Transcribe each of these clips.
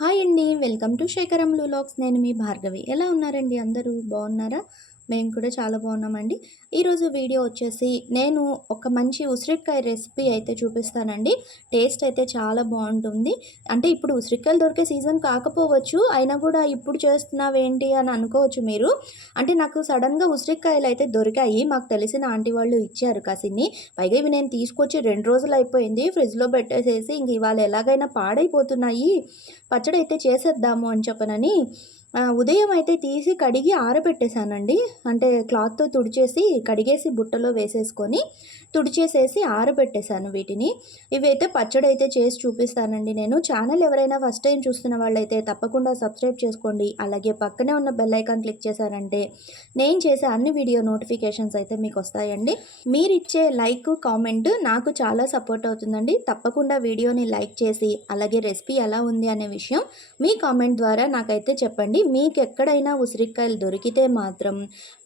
Hi అండి. Welcome to Shekharam లూలాక్స్ నేను మీ భార్గవి. ఎలా ఉన్నారండి అందరూ? బాగున్నారా? మేము కూడా చాలా బాగున్నామండి. ఈరోజు వీడియో వచ్చేసి నేను ఒక మంచి ఉసిరికాయ రెసిపీ అయితే చూపిస్తానండి. టేస్ట్ అయితే చాలా బాగుంటుంది. అంటే ఇప్పుడు ఉసిరికాయలు దొరికే సీజన్ కాకపోవచ్చు అయినా కూడా ఇప్పుడు చేస్తున్నావేంటి అని అనుకోవచ్చు మీరు. అంటే నాకు సడన్గా ఉసిరికాయలు అయితే దొరికాయి. మాకు తెలిసిన ఆంటీ వాళ్ళు ఇచ్చారు కాసిన్ని పైగా ఇవి నేను తీసుకొచ్చి రెండు రోజులు అయిపోయింది. ఫ్రిడ్జ్లో పెట్టేసేసి ఇంక ఇవాళ ఎలాగైనా పాడైపోతున్నాయి. పచ్చడి అయితే చేసేద్దాము అని చెప్పనని. ఉదయం అయితే తీసి కడిగి ఆరబెట్టేశానండి. అంటే క్లాత్తో తుడిచేసి కడిగేసి బుట్టలో వేసేసుకొని తుడిచేసేసి ఆరబెట్టేశాను వీటిని. ఇవైతే పచ్చడి అయితే చేసి చూపిస్తానండి నేను. ఛానల్ ఎవరైనా ఫస్ట్ టైం చూస్తున్న వాళ్ళైతే తప్పకుండా సబ్స్క్రైబ్ చేసుకోండి. అలాగే పక్కనే ఉన్న బెల్ ఐకాన్ క్లిక్ చేశారంటే నేను చేసే అన్ని వీడియో నోటిఫికేషన్స్ అయితే మీకు వస్తాయండి. మీరు ఇచ్చే లైక్ కామెంట్ నాకు చాలా సపోర్ట్ అవుతుందండి. తప్పకుండా వీడియోని లైక్ చేసి అలాగే రెసిపీ ఎలా ఉంది అనే విషయం మీ కామెంట్ ద్వారా నాకైతే చెప్పండి. మీకు ఎక్కడైనా ఉసిరికాయలు దొరికితే మాత్రం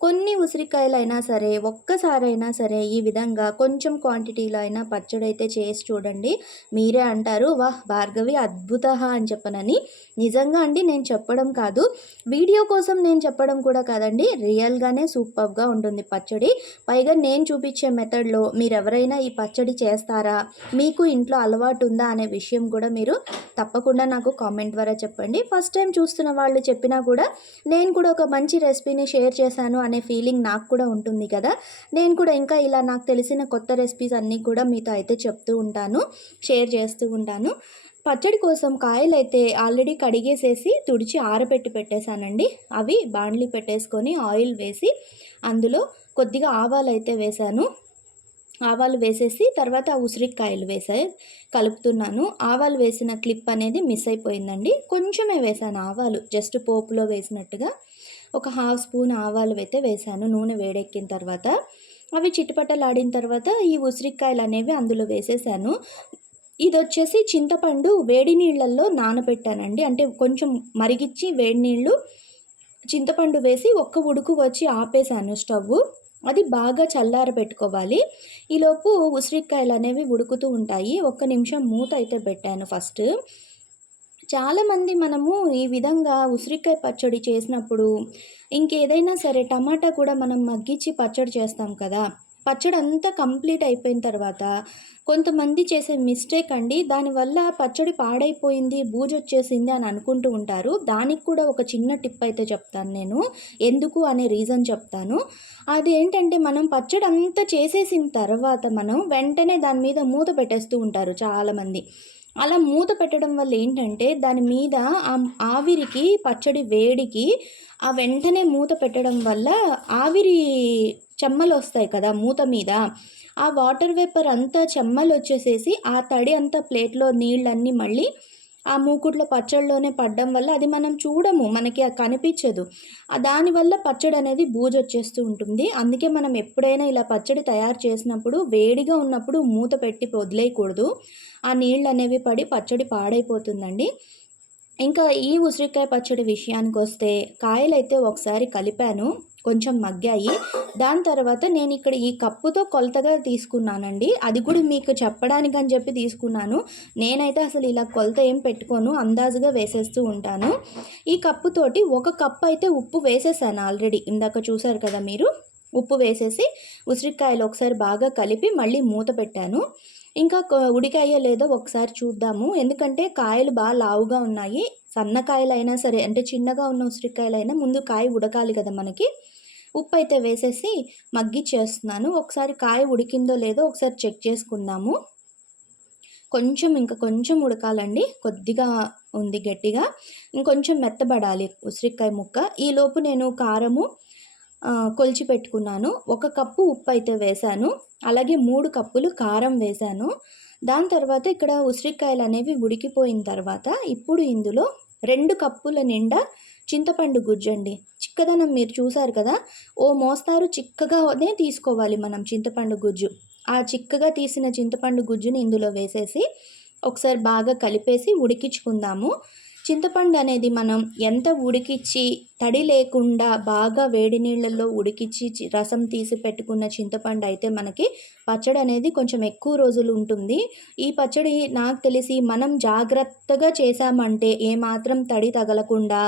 కొన్ని ఉసిరికాయలైనా సరే ఒక్కసారైనా సరే ఈ విధంగా కొంచెం క్వాంటిటీలో అయినా పచ్చడి అయితే చేసి చూడండి. మీరే అంటారు వాహ్ భార్గవి అద్భుత అని చెప్పనని. నిజంగా అండి నేను చెప్పడం కాదు. వీడియో కోసం నేను చెప్పడం కూడా కాదండి రియల్గానే సూపర్గా ఉంటుంది పచ్చడి. పైగా నేను చూపించే మెథడ్లో మీరు ఎవరైనా ఈ పచ్చడి చేస్తారా మీకు ఇంట్లో అలవాటు ఉందా అనే విషయం కూడా మీరు తప్పకుండా నాకు కామెంట్ ద్వారా చెప్పండి. ఫస్ట్ టైం చూస్తున్న వాళ్ళు చెప్పినా కూడా నేను కూడా ఒక మంచి రెసిపీని షేర్ చేశాను అనే ఫీలింగ్ నాకు కూడా ఉంటుంది కదా. నేను కూడా ఇంకా ఇలా నాకు తెలిసిన కొత్త రెసిపీస్ అన్నీ కూడా మీతో అయితే చెప్తూ ఉంటాను షేర్ చేస్తూ ఉంటాను. పచ్చడి కోసం కాయలు అయితే ఆల్రెడీ కడిగేసేసి తుడిచి ఆరబెట్టి పెట్టేశానండి. అవి బాండ్లీ పెట్టేసుకొని ఆయిల్ వేసి అందులో కొద్దిగా ఆవాలు అయితే వేశాను. ఆవాలు వేసేసి తర్వాత ఉసిరికాయలు వేసే కలుపుతున్నాను. ఆవాలు వేసిన క్లిప్ అనేది మిస్ అయిపోయిందండి. కొంచెమే వేసాను ఆవాలు జస్ట్ పోపులో వేసినట్టుగా. ఒక హాఫ్ స్పూన్ ఆవాలు అయితే వేసాను నూనె వేడెక్కిన తర్వాత. అవి చిట్టుపట్టలాడిన తర్వాత ఈ ఉసిరికాయలు అనేవి అందులో వేసేసాను. ఇది వచ్చేసి చింతపండు వేడి నీళ్ళల్లో నానబెట్టానండి. అంటే కొంచెం మరిగిచ్చి వేడి నీళ్ళు చింతపండు వేసి ఒక్క ఉడుకు వచ్చి ఆపేసాను స్టవ్ అది బాగా చల్లార పెట్టుకోవాలి. ఈలోపు ఉసిరికాయలు అనేవి ఉడుకుతూ ఉంటాయి. ఒక్క నిమిషం మూత అయితే పెట్టాను ఫస్ట్. చాలామంది మనము ఈ విధంగా ఉసిరికాయ పచ్చడి చేసినప్పుడు ఇంకేదైనా సరే టమాటా కూడా మనం మగ్గించి పచ్చడి చేస్తాం కదా. పచ్చడి అంతా కంప్లీట్ అయిపోయిన తర్వాత కొంతమంది చేసే మిస్టేక్ అండి. దానివల్ల పచ్చడి పాడైపోయింది బూజు వచ్చేసింది అని అనుకుంటూ ఉంటారు. దానికి కూడా ఒక చిన్న టిప్ అయితే చెప్తాను నేను. ఎందుకు అనే రీజన్ చెప్తాను. అది ఏంటంటే మనం పచ్చడి అంతా చేసేసిన తర్వాత మనం వెంటనే దాని మీద మూత పెట్టేస్తూ ఉంటారు చాలామంది. అలా మూత పెట్టడం వల్ల ఏంటంటే దాని మీద ఆ ఆవిరికి పచ్చడి వేడికి ఆ వెంటనే మూత పెట్టడం వల్ల ఆవిరి చెమ్మలు వస్తాయి కదా మూత మీద. ఆ వాటర్ వేపర్ అంతా చెమ్మలు వచ్చేసేసి ఆ తడి అంతా ప్లేట్లో నీళ్ళన్నీ మళ్ళీ ఆ మూకుట్లో పచ్చడిలోనే పడడం వల్ల అది మనం చూడము మనకి కనిపించదు. దానివల్ల పచ్చడి అనేది బూజు వచ్చేస్తూ ఉంటుంది. అందుకే మనం ఎప్పుడైనా ఇలా పచ్చడి తయారు చేసినప్పుడు వేడిగా ఉన్నప్పుడు మూత పెట్టి వదిలేయకూడదు. ఆ నీళ్ళు అనేవి పడి పచ్చడి పాడైపోతుందండి. ఇంకా ఈ ఉసిరికాయ పచ్చడి విషయానికి వస్తే కాయలైతే ఒకసారి కలిపాను కొంచెం మగ్గాయి. దాని తర్వాత నేను ఇక్కడ ఈ కప్పుతో కొలతగా తీసుకున్నానండి. అది కూడా మీకు చెప్పడానికి అని చెప్పి తీసుకున్నాను. నేనైతే అసలు ఇలా కొలత ఏం పెట్టుకోను అందాజుగా వేసేస్తూ ఉంటాను. ఈ కప్పుతోటి ఒక కప్పు అయితే ఉప్పు వేసేసాను ఆల్రెడీ. ఇందాక చూసారు కదా మీరు? ఉప్పు వేసేసి ఉసిరికాయలు ఒకసారి బాగా కలిపి మళ్ళీ మూత పెట్టాను. ఇంకా ఉడికాయో లేదో ఒకసారి చూద్దాము. ఎందుకంటే కాయలు బాగా లావుగా ఉన్నాయి. సన్నకాయలైనా అయినా సరే అంటే చిన్నగా ఉన్న ఉసిరికాయలైనా ముందు కాయ ఉడకాలి కదా మనకి. ఉప్పు అయితే వేసేసి మగ్గిచ్చేస్తున్నాను ఒకసారి కాయ ఉడికిందో లేదో ఒకసారి చెక్ చేసుకుందాము. కొంచెం ఇంకా కొంచెం ఉడకాలండి. కొద్దిగా ఉంది గట్టిగా. ఇంకొంచెం మెత్తబడాలి ఉసిరికాయ ముక్క. ఈలోపు నేను కారము కొలిచి పెట్టుకున్నాను. ఒక కప్పు ఉప్పు అయితే వేశాను. అలాగే మూడు కప్పులు కారం వేశాను. దాని తర్వాత ఇక్కడ ఉసిరికాయలు అనేవి ఉడికిపోయిన తర్వాత ఇప్పుడు ఇందులో రెండు కప్పుల నిండా చింతపండు గుజ్జండి. చిక్కదనం మీరు చూసారు కదా? ఓ మోస్తారు చిక్కగానే తీసుకోవాలి మనం చింతపండు గుజ్జు. ఆ చిక్కగా తీసిన చింతపండు గుజ్జుని ఇందులో వేసేసి ఒకసారి బాగా కలిపేసి ఉడికించుకుందాము. చింతపండు అనేది మనం ఎంత ఉడికిచ్చి తడి లేకుండా బాగా వేడి నీళ్ళల్లో ఉడికిచ్చి రసం తీసి పెట్టుకున్న చింతపండు అయితే మనకి పచ్చడి అనేది కొంచెం ఎక్కువ రోజులు ఉంటుంది. ఈ పచ్చడి నాకు తెలిసి మనం జాగ్రత్తగా చేసామంటే ఏమాత్రం తడి తగలకుండా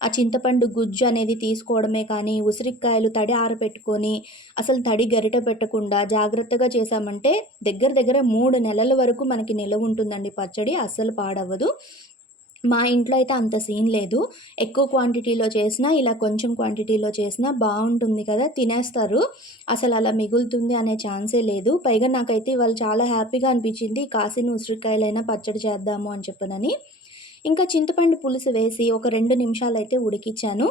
ఆ చింతపండు గుజ్జు అనేది తీసుకోవడమే కానీ ఉసిరికాయలు తడి ఆరబెట్టుకొని అసలు తడి గరిట పెట్టకుండా జాగ్రత్తగా చేసామంటే దగ్గర దగ్గర మూడు నెలల వరకు మనకి నిలవ ఉంటుందండి పచ్చడి అస్సలు పాడవ్వదు. మా ఇంట్లో అయితే అంత సీన్ లేదు. ఎక్కువ క్వాంటిటీలో చేసినా ఇలా కొంచెం క్వాంటిటీలో చేసినా బాగుంటుంది కదా తినేస్తారు. అసలు అలా మిగులుతుంది అనే ఛాన్సే లేదు. పైగా నాకైతే ఇవాళ చాలా హ్యాపీగా అనిపించింది. కాసిన ఉసిరికాయలైనా పచ్చడి చేద్దాము అని చెప్పనని. ఇంకా చింతపండు పులుసు వేసి ఒక రెండు నిమిషాలు అయితే ఉడికించాను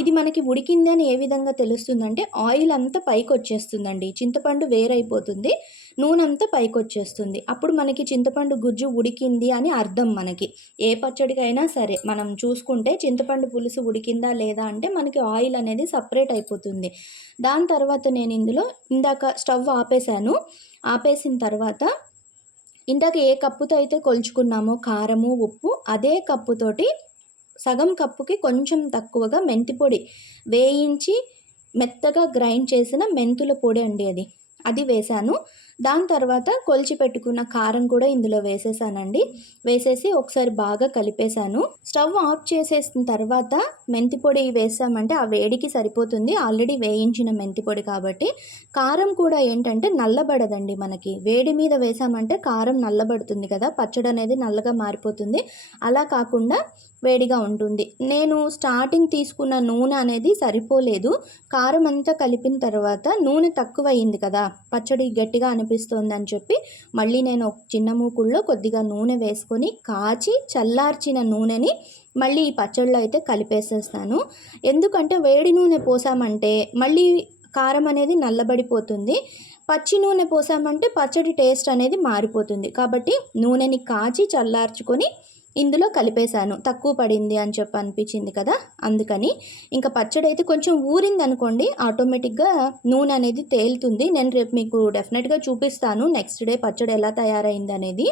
ఇది మనకి ఉడికింది అని ఏ విధంగా తెలుస్తుందంటే ఆయిల్ అంతా పైకి వచ్చేస్తుందండి చింతపండు వేరైపోతుంది. నూనె అంతా పైకి వచ్చేస్తుంది అప్పుడు మనకి చింతపండు గుజ్జు ఉడికింది అని అర్థం మనకి. ఏ పచ్చడికైనా సరే మనం చూసుకుంటే చింతపండు పులుసు ఉడికిందా లేదా అంటే మనకి ఆయిల్ అనేది సపరేట్ అయిపోతుంది. దాని తర్వాత నేను ఇందులో ఇందాక స్టవ్ ఆపేసాను ఆపేసిన తర్వాత ఇందాక ఏ కప్పుతో అయితే కొలుచుకున్నామో కారము ఉప్పు అదే కప్పుతోటి సగం కప్పుకి కొంచెం తక్కువగా మెంతి పొడి వేయించి మెత్తగా గ్రైండ్ చేసిన మెంతుల పొడి అండి అది. అది వేశాను. దాని తర్వాత కొలిచి పెట్టుకున్న కారం కూడా ఇందులో వేసేసానండి. వేసేసి ఒకసారి బాగా కలిపేశాను. స్టవ్ ఆఫ్ చేసేసిన తర్వాత మెంతి పొడి వేసామంటే ఆ వేడికి సరిపోతుంది. ఆల్రెడీ వేయించిన మెంతి పొడి కాబట్టి కారం కూడా ఏంటంటే నల్లబడదండి మనకి. వేడి మీద వేసామంటే కారం నల్లబడుతుంది కదా పచ్చడి అనేది నల్లగా మారిపోతుంది. అలా కాకుండా వేడిగా ఉంటుంది. నేను స్టార్టింగ్ తీసుకున్న నూనె అనేది సరిపోలేదు. కారం అంతా కలిపిన తర్వాత నూనె తక్కువ అయింది కదా పచ్చడి గట్టిగా అని అని చెప్పి మళ్ళీ నేను ఒక చిన్న మూకుల్లో కొద్దిగా నూనె వేసుకొని కాచి చల్లార్చిన నూనెని మళ్ళీ ఈ పచ్చడిలో అయితే కలిపేసేస్తాను. ఎందుకంటే వేడి నూనె పోసామంటే మళ్ళీ కారం అనేది నల్లబడిపోతుంది. పచ్చి నూనె పోసామంటే పచ్చడి టేస్ట్ అనేది మారిపోతుంది. కాబట్టి నూనెని కాచి చల్లార్చుకొని ఇందులో కలిపేశాను. తక్కువ పడింది అని చెప్పి అనిపించింది కదా? అందుకని ఇంకా పచ్చడి అయితే కొంచెం ఊరింది అనుకోండి ఆటోమేటిక్గా నూనె అనేది తేలుతుంది. నేను రేపు మీకు డెఫినెట్గా చూపిస్తాను నెక్స్ట్ డే పచ్చడి ఎలా తయారైంది అనేది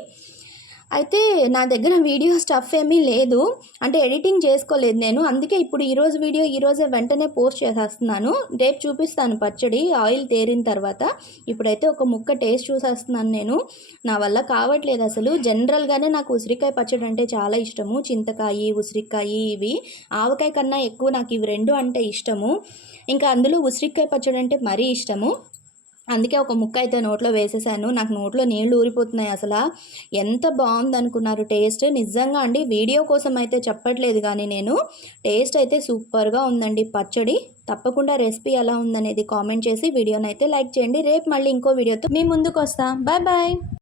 అయితే నా దగ్గర వీడియో స్టఫ్ ఏమీ లేదు. అంటే ఎడిటింగ్ చేసుకోలేదు నేను. అందుకే ఇప్పుడు ఈరోజు వీడియో ఈరోజే వెంటనే పోస్ట్ చేసేస్తున్నాను. రేపు చూపిస్తాను పచ్చడి ఆయిల్ తేరిన తర్వాత. ఇప్పుడైతే ఒక ముక్క టేస్ట్ చూసేస్తున్నాను నేను. నా వల్ల కావట్లేదు అసలు. జనరల్గానే నాకు ఉసిరికాయ పచ్చడి అంటే చాలా ఇష్టము. చింతకాయ ఉసిరికాయ ఇవి. ఆవకాయ కన్నా ఎక్కువ నాకు ఇవి రెండు అంటే ఇష్టము. ఇంకా అందులో ఉసిరికాయ పచ్చడి అంటే మరీ ఇష్టము. అందుకే ఒక ముక్క అయితే నోట్లో వేసేసాను. నాకు నోట్లో నీళ్ళు ఊరిపోతున్నాయి అసలు. ఎంత బాగుంది అనుకున్నారు టేస్ట్. నిజంగా అండి వీడియో కోసం అయితే చెప్పట్లేదు కానీ నేను. టేస్ట్ అయితే సూపర్గా ఉందండి. పచ్చడి తప్పకుండా రెసిపీ ఎలా ఉందనేది కామెంట్ చేసి వీడియోని అయితే లైక్ చేయండి. రేపు మళ్ళీ ఇంకో వీడియోతో మీ ముందుకు వస్తా బాయ్ బాయ్.